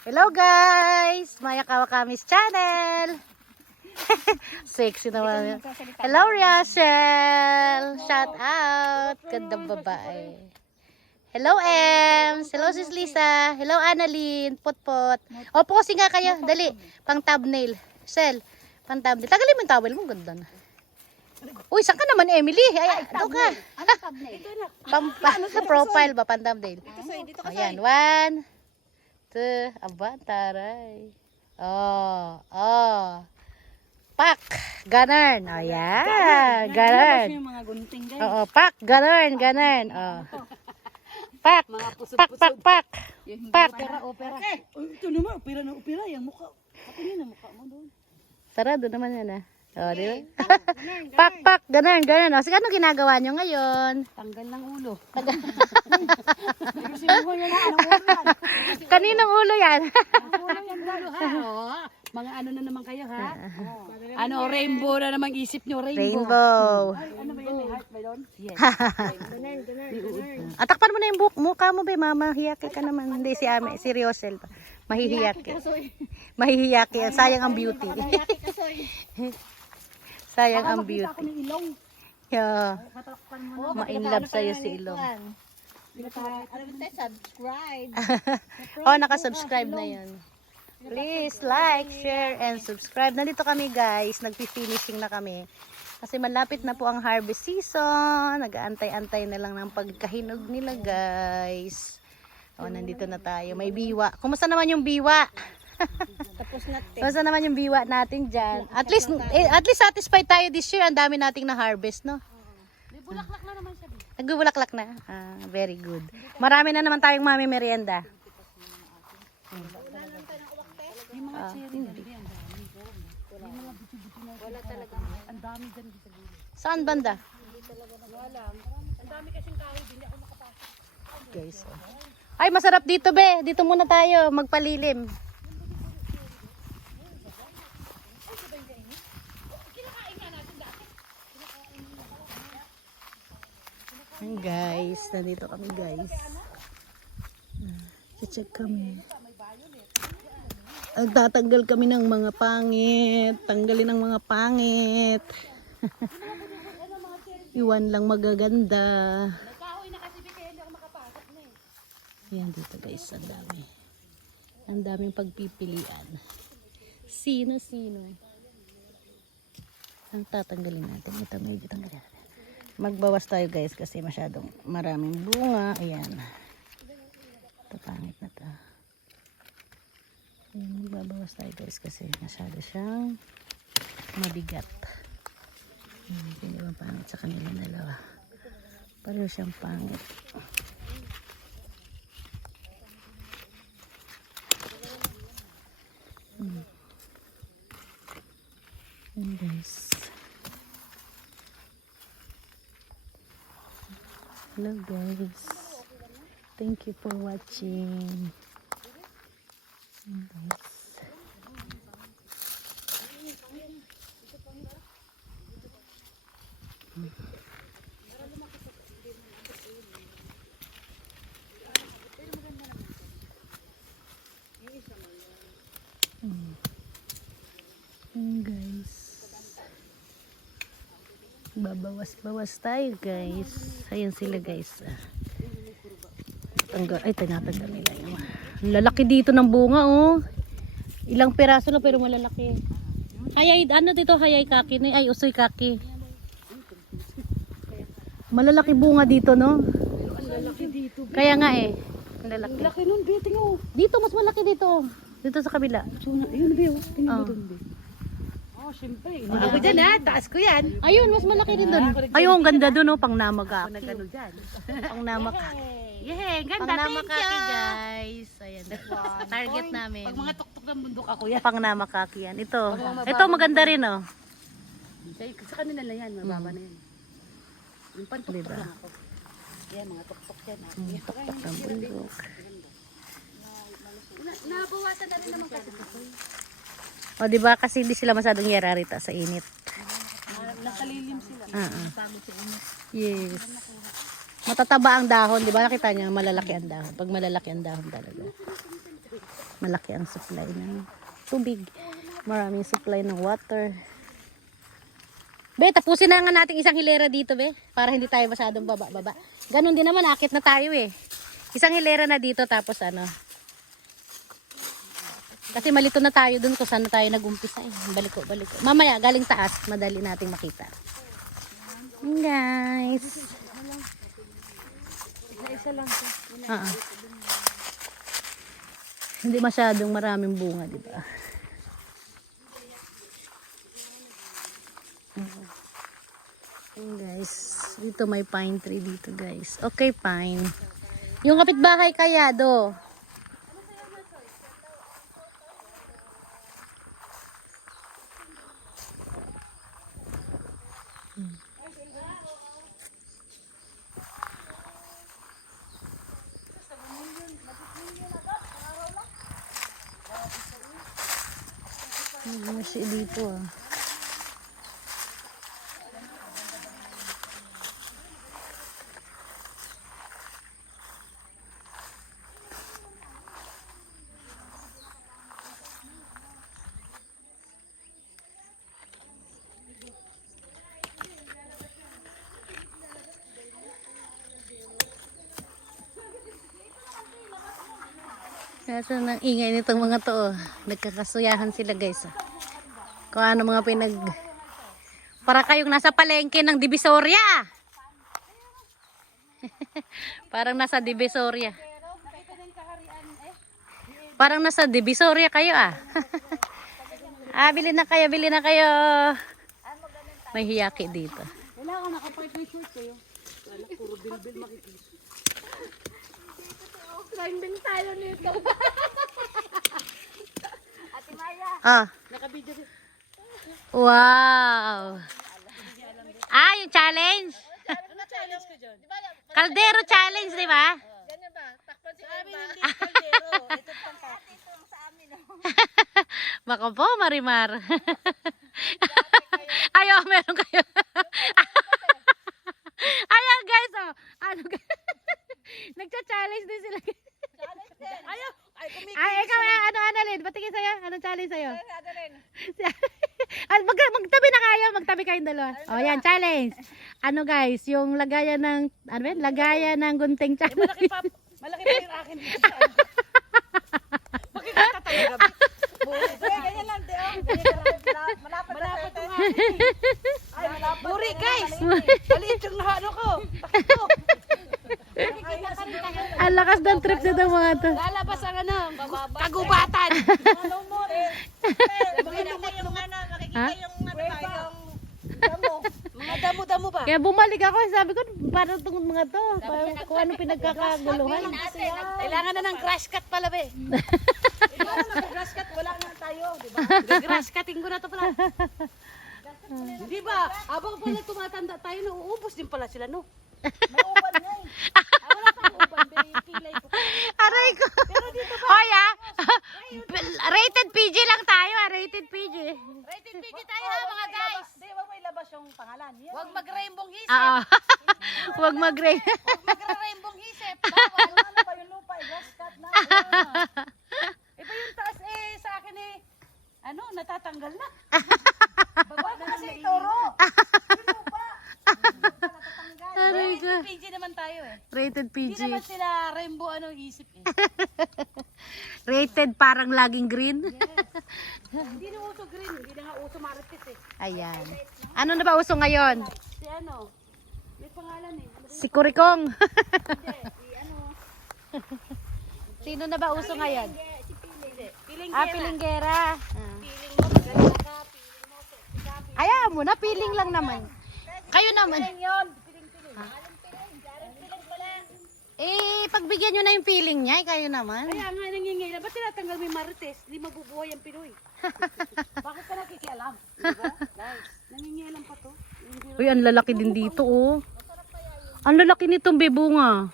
Hello guys! Maya Kawakamis channel! Sexy naman. Hello Rachel! Shout out! Gandang babae. Hello Ems! Hello Sis Lisa! Hello Annalyn! Potpot! Opo kasi nga kayo. Dali. Pang thumbnail. Sel. Pang thumbnail. Tagalin mo yung towel mo. Ganda na. Uy, saan ka naman Emily? Ay, ito ka. Ano thumbnail? Sa profile ba? Pang thumbnail. Dito ka Ayan. 1, 2, aba, taray. Oh. Pak, ganun. Ayan, ganun. Yung mga gunting guys. Oo, pak, ganun. Oh. Pak, pak. Pak. Opera. Ito naman, opera na opera. Yung mukha. Patingin ang mukha mo doon. Sarado naman yan ah. O, di ba? Pak, ganun. O, sige, ano ginagawa nyo ngayon? Tanggal ng ulo. Kaninong ulo yan? Mga ano na naman kayo ha? Ano, rainbow na naman isip nyo, Rainbow. Ano ba yun? May heart ba doon? Yes. Atakpan mo na yung mukha mo, be. Mamahiyaki ka naman. Hindi, si Riosel. Mahihiyaki. Mahihiyaki. Sayang ang beauty. Sayang ang beauty. Yeah. Ma-inlove sa'yo si Ilong. Subscribe. Oh, nakasubscribe na yun. Please like, share, and subscribe. Nandito kami guys. Nagpi-finishing na kami. Kasi malapit na po ang harvest season. Nag-aantay-antay na lang ng pagkahinog nila guys. Oh, nandito na tayo. May biwa. Kumusta naman yung biwa? Tapos natin. Kumusta naman yung biwa natin dyan? At least satisfied tayo this year. Ang dami nating na-harvest, no? May bulaklak na naman siya. Nagbubulaklak na? Ah, very good. Marami na naman tayong mami merienda. Yung mga cherry na rin. Wala talaga. Ang dami dyan sa gulay. Saan banda? Wala. Ang dami kasing kahoy. Hindi ako makapasok. Guys, oh. Ay, masarap dito, be. Dito muna tayo. Magpalilim. Ayan, guys. Nandito kami, guys. Check kami. Nagtatanggal kami ng mga pangit. Tanggalin ang mga pangit. Iwan lang magaganda. Ayan dito guys, ang dami. Ang daming pagpipilian. Sino? Ang tatanggalin natin. Ito medyo tanggalin natin. Magbawas tayo guys kasi masyadong maraming bunga. Ayan. Ito pangit na to. Ayan, magbabawas tayo guys kasi masyado siyang mabigat. Hindi ba pangit sa kanila dalawa. Pareho siyang pangit. Ayan guys. Hello guys. Thank you for watching. Ayan guys. Ayan guys. Babawas tayo guys. Ayan sila guys. Ay, tinatanggal nila yung lalaki dito ng bunga oh. Ilang piraso na pero malalaki. Hayay, ano dito? Hayay kaki. Ay, usoy kaki. Malalaki bunga dito no? Kaya nga eh. Malalaki. Laki nun, be. Tingnan mo. Dito, mas malaki dito. Dito sa kabila. Ayun, be. Tingnan mo Oh. doon, be. Oh, syempre. Ako dyan ha. Taas ko yan. Ayun, mas malaki din doon. Ayun, ang ganda doon oh. Pang namakaki. Nagano dyan. Pang namakaki. Yeah, Pang ganda. namakaki guys. Ayan. Target namin. Pag mga tuktok ng bundok ako yan. Pang namakaki yan. Ito maganda rin oh. Sa kanila na yan. Mababa na yan. Yung pantuktok Diba? lang ako. Yan, mga tuktok yan. Tuktok ng bundok. Nabawasan na rin naman kasi. O diba kasi hindi sila masyadong yararita sa init. Nakalilim sila. Pagod sa init. Yes. Matataba ang dahon, di ba? Nakita niyo, malalaki ang dahon. Pag malalaki ang dahon talaga. Malaki ang supply ng tubig. Maraming supply ng water. Be, tapusin na nga natin isang hilera dito, be. Para hindi tayo masyadong baba-baba. Ganon din naman, akit na tayo eh. Isang hilera na dito, tapos ano. Kasi malito na tayo dun kung saan na tayo nag-umpisa eh. Balik ko. Mamaya, galing taas, madali nating makita. Guys. Isa lang. Hindi masyadong maraming bunga, di ba? Ayan guys, dito may pine tree dito guys. Okay, pine. Yung kapitbahay kaya do. Ano siya dito ah. Kaso nang ingay nitong mga to, oh. Nagkakasuyahan sila guys. Oh. Kung ano mga pinag... Para kayong nasa palengke ng Divisoria. Parang nasa Divisoria. Parang nasa Divisoria kayo ah. Bili na kayo, bili na kayo. May hiyaki dito. Wala ka nakapark ng short kayo. Wala, puro bilbil makikita. Trending tayo nito. Ate Maya. Nakabidyo din. Wow. Yung challenge. Ano challenge ko dyan? Kaldero challenge, di ba? Ganyan ba? Takpan si amin hindi kaldero. Ito pang itong sa amin. Baka po, Marimar. Ayaw, meron kayo. Ayan guys, oh. Ano guys? Nagcha-challenge din sila. Challenge din. Ayaw. Ay, kumikita. Ay, ikaw, ano, Lin? Batingin sa'yo. Anong challenge sa'yo? Magtabi na kayo. Magtabi kayong dalawa. O, yan, challenge. Ano guys, yung lagayan ng, ano ba? Lagayan ng gunting challenge. Malaki pa yung akin. Makikita tayo gabi. Ganyan lang, Teo. Malapad na ito. Ay, malapad. Buri, guys. Maliit yung nahano ko. Takbo. Ang lakas ng trip nito mga to. Lalabas ang ano, kagubatan. Ano mo, makikita yung damo. Mga damo-damo ba? Kaya bumalik ako, sabi ko, paano itong mga to? Kung ano pinagkakaguluhan. Kailangan na ng grass cut pala, be. Kailangan na ng grass cut, wala na tayo, di ba? Grass cutting ko na to pala. Di ba? Habang pala tumatanda tayo, nauubos din pala sila, no? May uban nga eh. Wala pang uban, kilay ko. Aray ko. Pero dito ba? Hoy rated PG lang tayo rated PG. Rated PG tayo ha, mga guys. Hindi, wag mo ilabas yung pangalan. Wag mag-rainbow hisip. Huwag mag-rain. Wag mag-rainbow hisip. Bawal. Ano ba yung lupa? Grass cut na. Iba yung taas sa akin ano, natatanggal na. Wag kasi ituro. Yung lupa. Aray ko. Rated PG naman tayo Rated Hindi PG. naman sila rainbow isip Rated parang laging green. Hindi na uso green, hindi na nga uso marites Ayan. Ano na ba uso ngayon? Si ano, may pangalan Si Kurikong. Hindi, si ano. Sino na ba uso ngayon? Si Piling. Piling Pilinggera. Piling mo, magaling ka. Piling mo, Ayaw mo na, piling lang naman. Kayo naman. Piling yun. Piling. Piling pala. Pagbigyan nyo na yung feeling niya, kayo naman. Kaya nga nangingay na, ba't tinatanggal mo yung marites? Hindi mabubuhay ang Pinoy. Bakit ka nakikialam? Diba? Guys, nangingialam pa to. Uy, ang lalaki din dito, oh. Ang lalaki nitong bebunga.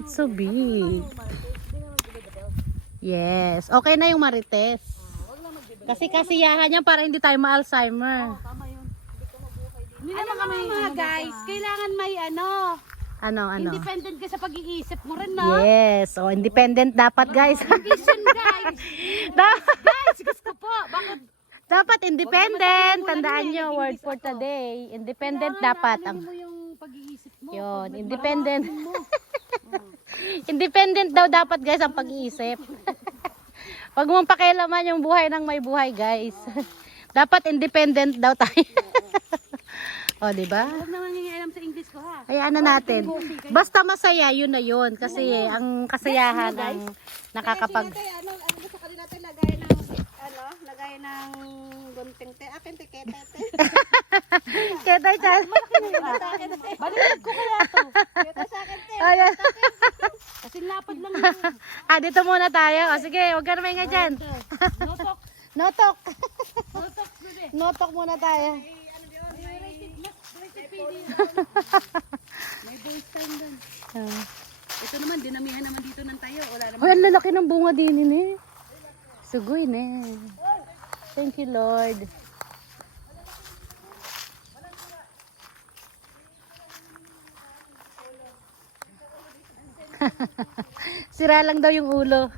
It's so big. Yes. Okay na yung marites. Kasi kasiyahan niya para hindi tayo ma-Alzheimer. Tama yun. Hindi ka mabuhay din. Ano mga guys, kailangan may ano, Ano? Independent ka sa pag-iisip mo rin, no? Yes. So, independent dapat, guys. Vision, guys. Guys, gusto po. Bakit? Dapat independent. Tandaan Huwag mo nyo, matayin word English for ako. today. Independent Kailangan dapat. naalinin mo yung pag-iisip mo. Yun, Pag independent. nagbabago mo. Independent daw dapat, guys, ang pag-iisip. Huwag mong pakialaman yung buhay ng may buhay, guys. Dapat independent daw tayo. O, diba? Huwag naman nangyayam sa English ko, ha? Hayaan na natin. Basta masaya, yun na yun. Kasi ang kasayahan ang nakakapag... Ano gusto ka din natin lagay ng lagay ng gunting te. Akin te kete te. Kaya tayo dyan. Baliktad ko kaya to. Kete sa akin te. Ayan. Kasi lapad lang yun. Dito muna tayo. O, sige, huwag ka na maingay dyan. Notok. Notok. Notok, bebe. Notok muna tayo. May voice time dun. Ah. Ito naman, dinamihan naman dito ng tayo. Wala naman. Ay, ang lalaki ng bunga din eh. Sugoy na. Thank you, Lord. Sira lang daw yung ulo.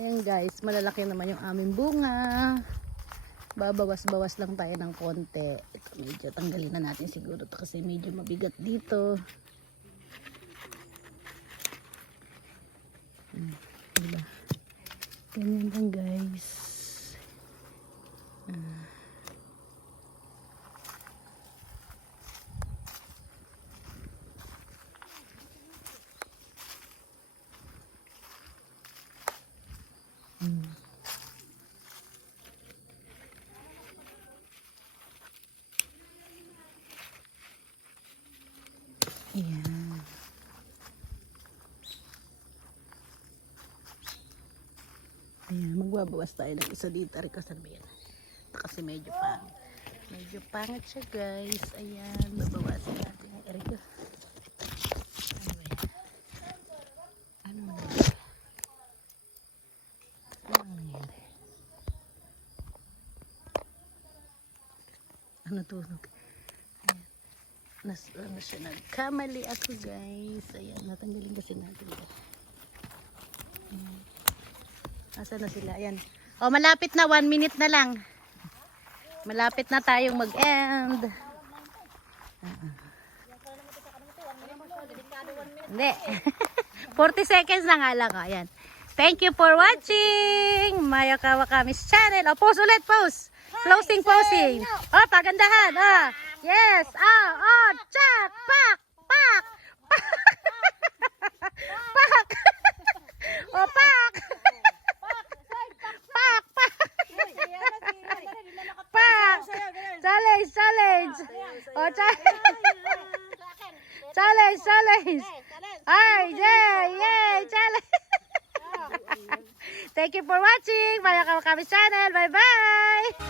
Ayan guys, malalaki naman yung aming bunga. Babawas-bawas lang tayo ng konti. Ito medyo tanggalin na natin siguro to kasi medyo mabigat dito. Diba? Ganyan lang guys. Ayan. Ayan, magbabawas tayo ng isa dito. Arikasan ba yan? Ito kasi medyo pangit. Medyo pangit siya guys. Ayan, babawasan natin yung arika. Ano ba yan? Ano na? Ano nangyari? Ano tunog? Ano siya, nagkamali ako guys. Ayan, natanggalin kasi natin ito. Asa na sila? Ayan. O, malapit na, 1 minute na lang. Malapit na tayong mag-end. Hindi. 40 seconds na nga lang. O, ayan. Thank you for watching Maya Kawakamis channel. O, pause ulit, pause. Closing, posing. O, pagandahan. O, yes. Check. Pak. Pak. Pak. O, pak. Pak. Pak. Pak. Challenge. O, challenge. Ay, yay. Challenge. Thank you for watching Maya Kawakamis channel. Bye-bye.